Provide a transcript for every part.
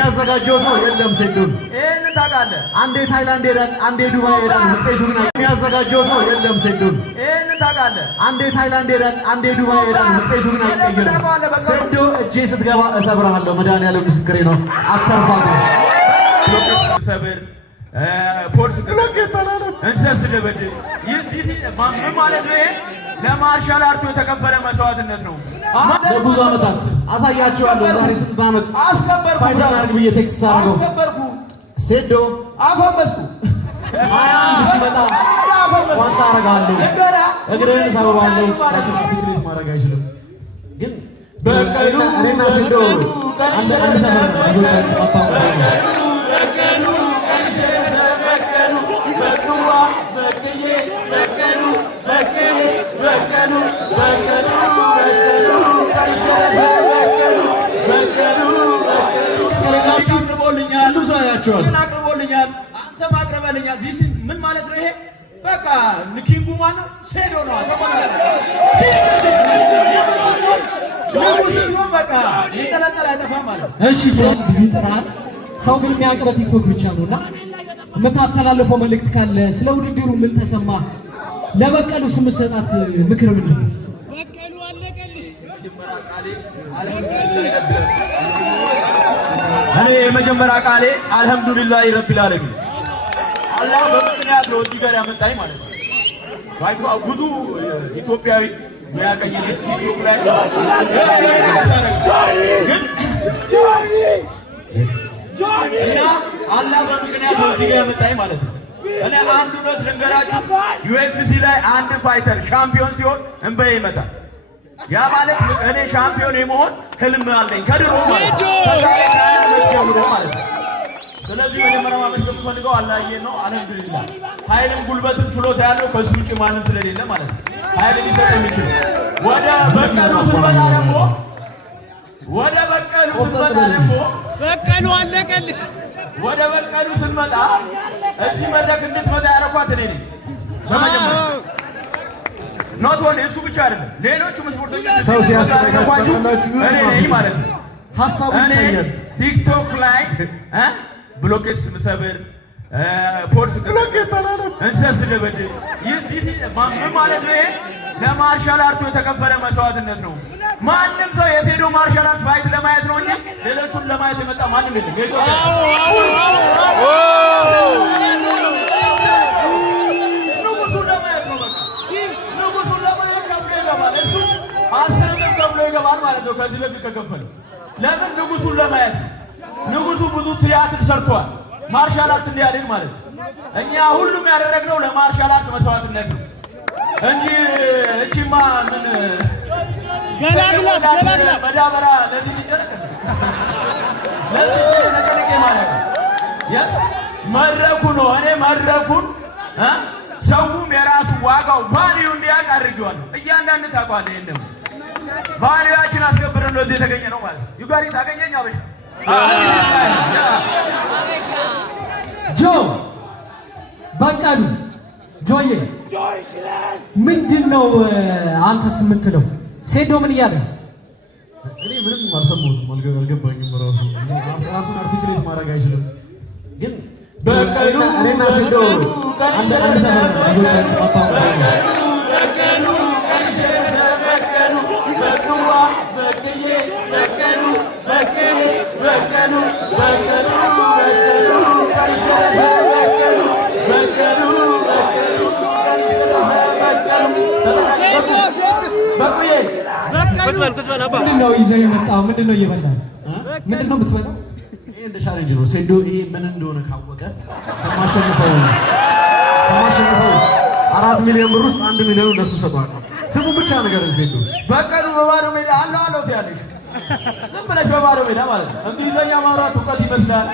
የሚያዘጋጀው ሰው የለም። ሴዱን ይሄን ታውቃለህ? አንዴ ታይላንድ ሄዳል፣ አንዴ ዱባይ ሄዳል። ውጤቱ ግን የሚያዘጋጀው ሰው የለም። ሴዱን ይሄን ታውቃለህ? አንዴ ታይላንድ ሄዳል፣ አንዴ ዱባይ ሄዳል። ውጤቱ ግን አይቀየርም። ሴዱ እጄ ስትገባ እሰብርሃለሁ። መድኃኒዓለም ምስክሬ ነው። አተርፋት ሰብር ፖሊስ እንሰስ ደበድብ ምን ማለት ነው? ይሄ ለማርሻል አርቱ የተከፈለ መስዋዕትነት ነው። ለብዙ ዓመታት አሳያቸዋለሁ። ዛሬ ስንት ዓመት አስከበርኩ ፋይናል ብዬ ቴክስት አደረገው። አስከበርኩ ሴዶ አፈመስኩ 21 ሲመጣ ቋንጣ አረጋለሁ፣ እግርህን ሰብረዋለሁ። ፊክሬት ማድረግ አይችልም ግን በቀሉ እኔና ሴዶ አንድ ሰፈር ብዙዎቻችሁ አታውቁም። አቅርቦልኛል፣ አንተም አቅርበልኛል። ዚስ ምን ማለት ነው? ይሄ በቃ ኪንጉ ማነው? ሴዶ ነው። በቃ ይቀለቀል አይጠፋም ማለት። እሺ ብዙ ጥራል ሰው ግን የሚያውቅ በቲክቶክ ብቻ ነውና የምታስተላልፈው መልእክት ካለ ስለ ውድድሩ ምን ተሰማ? ለበቀሉ ስምሰጣት ምክር ምንድን ነው? በቀሉ አለቀልሽ። እኔ የመጀመሪያ ቃሌ አልሐምዱሊላህ ረቢል ዓለሚን አላህ በምክንያት ነው እዚህ ጋር ያመጣኝ ማለት ነው። ብዙ ኢትዮጵያዊ የሚያቀኝ ቲክቶክ ላይ ግን እና አላህ በምክንያት ነው እዚህ ጋር ያመጣኝ ማለት ነው። እኔ አንድ እውነት ልንገራችሁ፣ ዩኤፍሲ ላይ አንድ ፋይተር ሻምፒዮን ሲሆን እንበይ ይመጣል። ያ ማለት እኔ ሻምፒዮን የመሆን ህልም አለኝ ከድሮ ማለት ነው። ስለዚህ መጀመሪያ ማመስገን የምፈልገው አላህዬን ነው። አልሐምዱሊላህ ኃይልም ጉልበትም ችሎታ ያለው ከሱ ውጪ ማንም ስለሌለ ማለት ነው። ኃይል ሊሰጥ የሚችል ወደ በቀሉ ስንመጣ ደግሞ በቀሉ አለቀልሽ። ወደ በቀሉ ስንመጣ እዚህ መድረክ እንድትመጣ ያደረኳት እኔ ነኝ። በመጀመሪያ ኖት ኦንሊ እሱ ብቻ አይደለም፣ ሌሎቹም ስፖርተኞች ሰው ሲያስፈልጋችሁ እኔ ነኝ ማለት ነው። ሐሳቡ ይታያል። ቲክቶክ ላይ ብሎኬት ስምሰብር ፖሊስ እንሰስ ደበድብ ምን ማለት ነው? ይሄ ለማርሻል አርቱ የተከፈለ መስዋዕትነት ነው። ማንም ሰው የቴዶ ማርሻል አርት ፋይት ለማየት ነው እንጂ ሌሎቹን ለማየት የመጣ ማንም የለም። ንጉሱን ለማየት ነው። በቃ ንጉሱን ለማየት ከፍሎ ይገባል። እሱ 10 ቀን ከፍሎ ይገባል ማለት ነው። ከዚህ በፊት ከከፈለ ለምን ንጉሱን ለማየት ነው። ንጉሱ ብዙ ቲያትር ሰርቷል ማርሻል አርት እንዲያድግ ማለት ነው። እኛ ሁሉም ያደረግነው ለማርሻል አርት መስዋዕትነት ነው እንጂ እቺማ ምን መዳበራ ለዚህ ሊጨነቅ ማለት ነው። መድረኩ ነው። እኔ መድረኩን ሰውም የራሱ ዋጋው ቫልዩ እንዲያውቅ አድርጌዋለሁ። እያንዳንድ ታውቋለህ። ይሄን ደግሞ ቫልዩአችን አስከብረን ነው እዚህ የተገኘ ነው ማለት ነው። ዩጋሪ ታገኘኝ አበሻ ጆ በቀሉ ጆዬ ምንድን ነው አንተስ የምትለው? ሴዶ ምን እያለ? እኔ ምንም አልሰማሁትም፣ አልገባኝም። ራሱን አርቲክሌት ማድረግ አይችልም ግን በቀሉ እኔና ሴዶ አንድ ሰፈር ብዙዎቻችሁ አታውቁም። ምንድን ነው ይዘህ የመጣው? ምንድን ነው እየበላህ? ምንድን ነው የምትበላው? ይሄ እንደ ቻሌንጅ ነው። ሴዶ ይሄ ምን እንደሆነ ካወቀ ከማሸንፈው 4 ሚሊዮን ብር ውስጥ 1 ሚሊዮን ለሱ ሰጥቷል። ስሙ ብቻ ነገር ሴዶ በቀሉ በባዶ ሜዳ አለው ትያለሽ። ዝም ብለሽ በባዶ ሜዳ ማለት ነው። እንግሊዘኛ ማውራት እውቀት ይመስላል።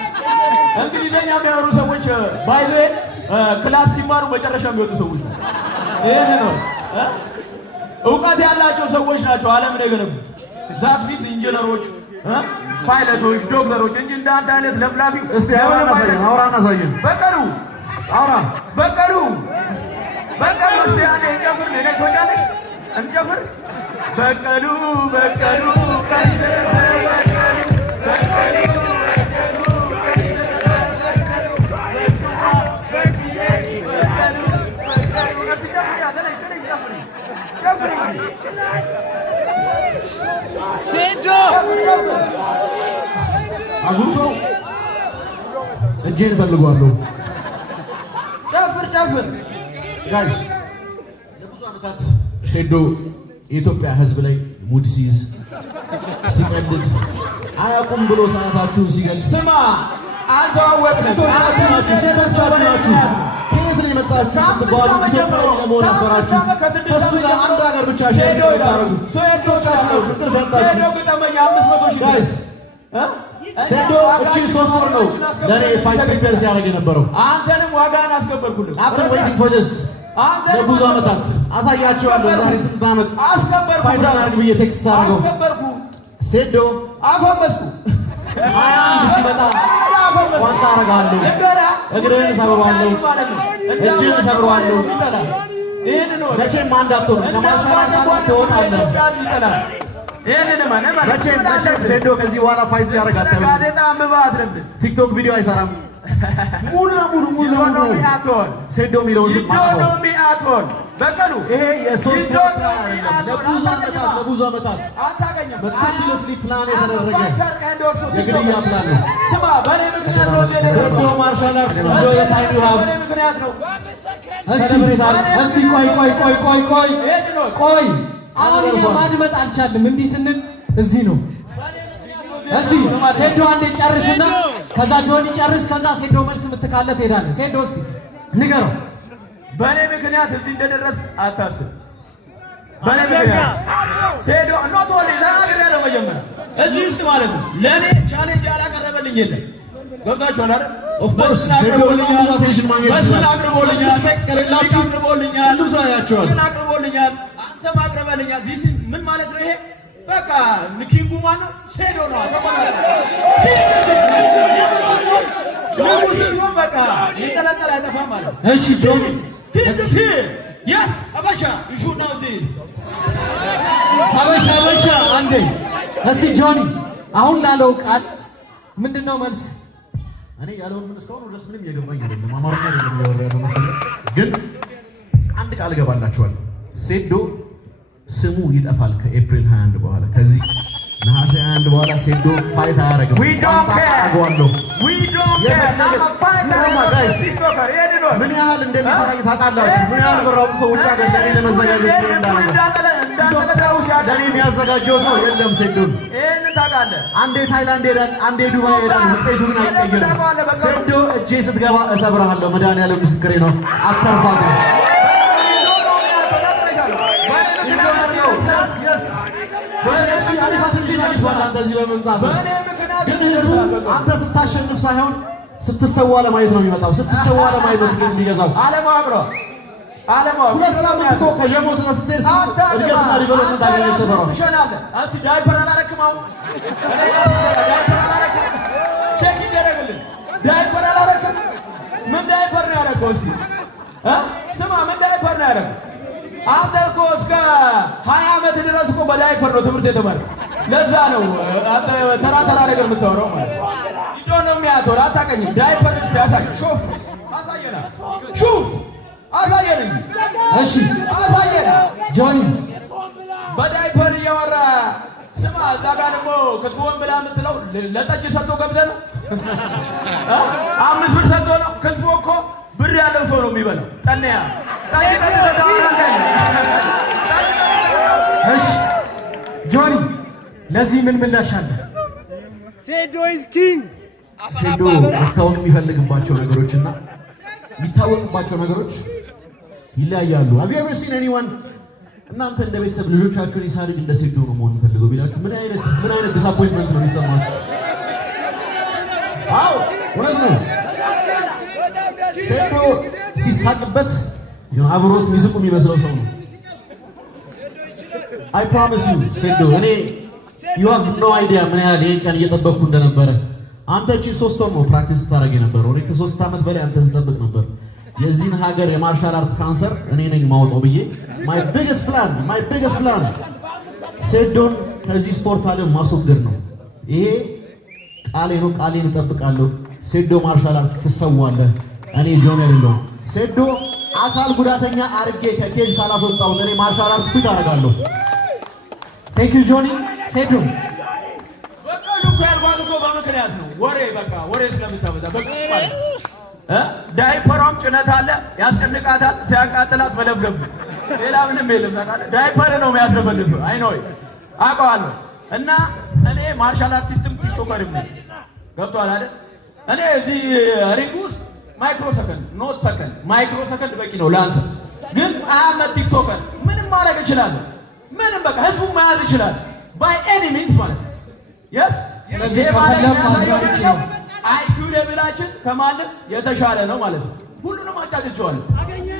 እንግሊዘኛ የሚያወሩ ሰዎች ባይዘ ክላስ ሲማሩ መጨረሻ የሚወጡ ሰዎች ነው። ይሄን ነው እውቀት ያላቸው ሰዎች ናቸው ዓለምን የገነቡት። ዛት ቢት ኢንጂነሮች፣ ፓይለቶች፣ ዶክተሮች እንጂ እንዳንተ አይነት ለፍላፊ። እስቲ አውራና ሳየን በቀሉ እስቲ አንዴ እንጨፍር። ሌላ ትወጫለሽ እንጨፍር። በቀሉ አጉርሶ እጄን እፈልገዋለሁ። ጨፍር ጨፍር ጋይስ ለብዙ ዓመታት ሴዶ የኢትዮጵያ ሕዝብ ላይ ሙድ ሲይዝ ሲቀልድ አያውቁም ብሎ ሰዓታችሁን ሲገልጽ ስማ አልተዋወስንም። ሴቶቻችሁ ናችሁ። ከየት ነው የመጣችሁ ስትባሉ ኢትዮጵያዊ ለመሆን አፈራችሁ። ከእሱ ጋር አንድ ሀገር ብቻ ሼር ታደርጉ ሴቶቻችሁ ናችሁ። እንቅልፍ ያጣችሁ ጋይስ ሴዶ እቺን 3 ወር ነው ለኔ ፋይት ፕሪፔር ሲያደርግ የነበረው። አንተንም ዋጋን አስከበርኩልህ። አብረን ዌይቲንግ ፎር ዲስ ለብዙ ዓመታት አሳያቸዋለሁ። ዛሬ 8 ዓመት አስከበርኩ ፋይት አድርግ ብዬ ቴክስት አደረገው። አስከበርኩ ሴዶ አፈመስኩ 21 ሲመጣ ቋንጣ አደርጋለሁ፣ እግርህን እሰብረዋለሁ፣ እጅህን እሰብረዋለሁ። መቼም አንድ አትሆንም። ከማሻሻል ትወጣለህ። መቼም ሴዶ ከዚህ በኋላ ፋይት ሲያደርግ አታዩም። ጋዜጣ አንብበህ አትረብሽ። ቲክቶክ ቪዲዮ አይሰራም። ሙሉ ለሙሉ ሴዶ የሚለውን ዝም አትሆን በቀሉ ይሄ የሶስት ለብዙ ዓመታት በትክክለስሊ ፕላን የተደረገ የግድያ ፕላን ነው። ስማ በኔ ምክንያት ነው ሴዶ ማርሻል አርት እንጆ የታይም ዩ ሃቭ ምክንያት ነው። እስቲ ቆይ አሁን ማድመጥ አልቻልም። እንዲህ ስንል እዚህ ነው። እስቲ ሴዶ አንዴ ጨርስና ከዛ ጆኒ ጨርስ፣ ከዛ ሴዶ መልስ የምትካለ ትሄዳለህ። ሴዶ እስቲ ንገረው። በኔ ምክንያት እዚህ እንደደረስ አታስብ። በኔ ምክንያት ሴዶ ኖት ኦንሊ ተናግሬያለሁ። መጀመሪያ እዚህ ውስጥ ማለት ነው ለኔ ቻሌንጅ ያላቀረበልኝ የለም። ገብታችኋል አይደል? ኦፍ ኮርስ ሴዶ ብዙ አቴንሽን ማግኘት ይችላል። ሪስፔክት ከሌላችሁ አቅርቦልኛል፣ ሁሉ ሰው ያያችኋል። አቅርቦልኛል፣ አንተም አቅርበልኛል። ዚስ ምን ማለት ነው ይሄ? በቃ ኪንጉ ማነው? ሴዶ ነው። በቃ ይቀለቀል አይጠፋም ማለት። እሺ ጆኒ yes አበሻ ይሹ ነው እዚህ አበሻ አንዴ እስቲ ጆኒ አሁን ላለው ቃል ምንድነው መልስ? እኔ ያለውን ምን እስካሁን ድረስ ምንም እየገባኝ አይደለም። አማርኛ አይደለም እያወራ ያለው መሰለኝ። ግን አንድ ቃል እገባላችኋለሁ። ሴዶ ስሙ ይጠፋል ከኤፕሪል 21 በኋላ። ከዚህ ነሐሴ 21 በኋላ ሴዶ ፋይት አያደርግም። we don't care ምን ያህል እንደሚፈራኝ ታውቃላችሁ? ምን ያህል ብር አውጥቶ ውጭ ሀገር ለኔ ለመዘጋጀት ኢትዮጵያ ውስጥ ለኔ የሚያዘጋጀው ሰው የለም። ሴዶን ይሄን ታውቃለህ። አንዴ ታይላንድ ሄዳል፣ አንዴ ዱባይ ሄዳል። ውጤቱ ግን አይቀየርም። ሴዶ እጄ ስትገባ እሰብርሃለሁ። መድኃኒዓለም ምስክሬ ነው። አተርፋት ነው እንደዚህ በመምጣት ግን ህዝቡ አንተ ስታሸንፍ ሳይሆን ስትሰዋ ለማየት ነው የሚመጣው። ስትሰዋ ለማየት ነው ትኬት የሚገዛው። አለማወቅ ነው። ሁለት ሳምንት እኮ ከጀሞ ተነስተህ እድገትና ዲቨሎፕመንት አገር ይሰበራል። ትሸናለህ። አንተ ዳይፐር አላረክም። አሁን ዳይፐር አላረክም። ቼክ ይደረግልህ። ዳይፐር አላረክም። ምን ዳይፐር ነው ያደረገው? እስኪ ስማ፣ ምን ዳይፐር ነው ያደረገው? አንተ እኮ እስከ 20 ዓመት ድረስ እኮ በዳይፐር ነው ትምህርት የተማርከው። ለዛ ነው አንተ ተራ ነገር የምታወራው ማለት ነው። ይዶ ነው የሚያተው አታውቅኝም። ዳይፐር እስቲ ያሳይ። ሹፍ አሳየና፣ ሹፍ አሳየኝ። እሺ አሳየና ጆኒ በዳይፐር እያወራ ስማ። እዛ ጋር ደግሞ ክትፎን ብላ የምትለው ለጠጅ ሰጥቶ ገብተህ ነው። 5 ብር ሰጥቶ ነው። ክትፎ እኮ ብር ያለው ሰው ነው የሚበላው። ጠነያ ጠጅ እሺ ጆኒ ለዚህ ምን ምላሽ አለ? ሴዶ ኢዝ ኪንግ። ሴዶ መታወቅ የሚፈልግባቸው ነገሮችና የሚታወቅባቸው ነገሮች ይለያያሉ። have you ever seen anyone እናንተ እንደ ቤተሰብ ልጆቻችሁን ሳድግ እንደ ሴዶ ነው መሆን ፈልገው ቢላችሁ ምን አይነት ዲስአፖይንትመንት ነው የሚሰማችሁ? አዎ እውነት ነው። ሴዶ ሲሳቅበት አብሮት የሚስቁ የሚመስለው ሰው ነው። I promise you ሴዶ እኔ you have no idea ምን ያህል ይሄን ቀን እየጠበቅኩ እንደነበረ። አንተ እቺ 3 ወር ነው ፕራክቲስ ስታደርግ የነበረው። እኔ ከ3 ዓመት በላይ አንተን ስጠብቅ ነበር። የዚህን ሀገር የማርሻል አርት ካንሰር እኔ ነኝ ማውጣው ብዬ my biggest plan ሴዶን ከዚህ ስፖርት ዓለም ማስወገድ ነው። ይሄ ቃሌ ነው። ቃሌን እጠብቃለሁ። ሴዶ ማርሻል አርት ትሰዋለህ። እኔ ጆኒ አይደለሁም። ሴዶ አካል ጉዳተኛ አርጌ ከኬጅ ካላስወጣው እኔ ማርሻል አርት ኩት አደርጋለሁ። ቴንክ ዩ ጆኒ። ሴዶ በቃ ነው ያልኳት እኮ በምክንያት ነው። ወሬ በቃ ወሬ ስለምታበዛ በቃ ማለት ዳይፐሯም ጭነት አለ ያስጨንቃታል፣ ሲያቃጥላት መለፍለፍ ነው። ሌላ ምንም የለም። ታውቃለህ ዳይፐር ነው የሚያስለፈልፍ። አይ ነው አውቀዋለሁ። እና እኔ ማርሻል አርቲስትም ቲክቶከርም ነኝ። ገብቶሃል አይደል? እኔ እዚህ ሪንግ ውስጥ ማይክሮ ሰከንድ ኖት ሰከንድ ማይክሮ ሰከንድ በቂ ነው ለአንተ። ግን አመት ቲክቶከር ምንም ማድረግ እችላለሁ። ምንም በቃ ህዝቡን መያዝ ይችላል ባይ ኤኒ ሚንስ ማለት ነው። የስ ስለዚህ ማለት አይኪው ሌቭላችን ከማንም የተሻለ ነው ማለት ነው። ሁሉንም አጫጭቻለሁ።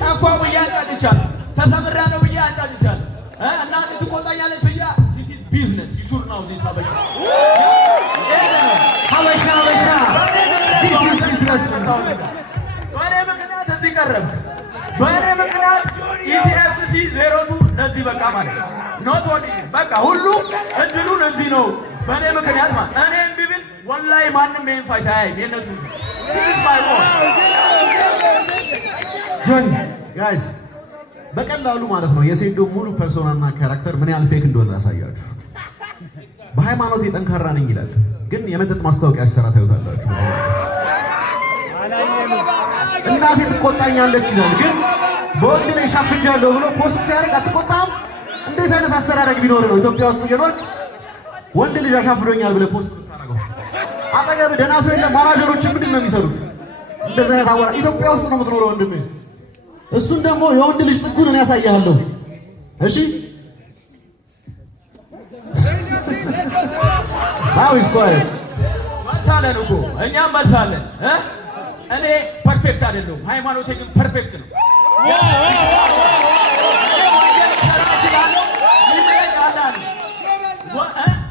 ጠፋሁ ብዬ አጫጭቻለሁ። ተሰምሬያለሁ ብዬ አጫጭቻለሁ። እናቴ ትቆጣኛለች ብዬ ዲስ ኢዝ ቢዝነስ ይሹር ነው ዲስ ሀበሻ ዲስ ኢዝ ቢዝነስ ነው። በእኔ ምክንያት እዚህ ቀረብክ። በእኔ ምክንያት ኢቲኤፍሲ 02 ለዚህ በቃ ማለት ነው። ኖት ኦንሊ በቃ ሁሉ እድሉን እዚህ ነው በእኔ ምክንያት ማለት እኔም ቢብል ወላሂ ማንም ይሄን ፋይት አያይም። የነሱ ጆኒ ጋይስ በቀላሉ ማለት ነው የሴዶ ሙሉ ፐርሶናና ካራክተር ምን ያህል ፌክ እንደሆነ ያሳያችሁ። በሃይማኖት ጠንካራ ነኝ ይላል፣ ግን የመጠጥ ማስታወቂያ ሲሰራ ታዩታላችሁ። እናቴ ትቆጣኛለች ይላል፣ ግን በወንድ ላይ ሻፍጃለሁ ብሎ ፖስት ሲያደርግ አትቆጣም? እንዴት አይነት አስተዳደግ ቢኖር ነው ኢትዮጵያ ውስጥ እየኖርክ ወንድ ልጅ አሻፍዶኛል ብለህ ፖስት የምታደርገው? አጠገብ ደህና ሰው የለም። ማናጀሮች ምንድን ነው የሚሰሩት? እንደዚህ አይነት አወራ ኢትዮጵያ ውስጥ ነው የምትኖረው ወንድሜ። እሱን ደግሞ የወንድ ልጅ ጥጉን እኔ ያሳያለሁ። እሺ አው ይስቆይ መልሳለን እኮ እኛም መልሳለን። እኔ ፐርፌክት አይደለሁም፣ ሃይማኖቴ ግን ፐርፌክት ነው።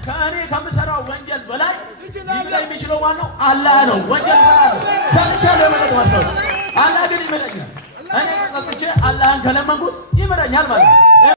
ከእኔ ከምሰራው ወንጀል በላይ ሊምለኝ የሚችለው ማነው? አላህ ነው። ወንጀል እሰራለሁ፣ ሰርቻለሁ፣ የመጠጥ ማስታወቂያ አላህ ግን ይምለኛል። እኔ ጠጥቼ አላህን ከለመንኩት ይምለኛል ማለት ነው።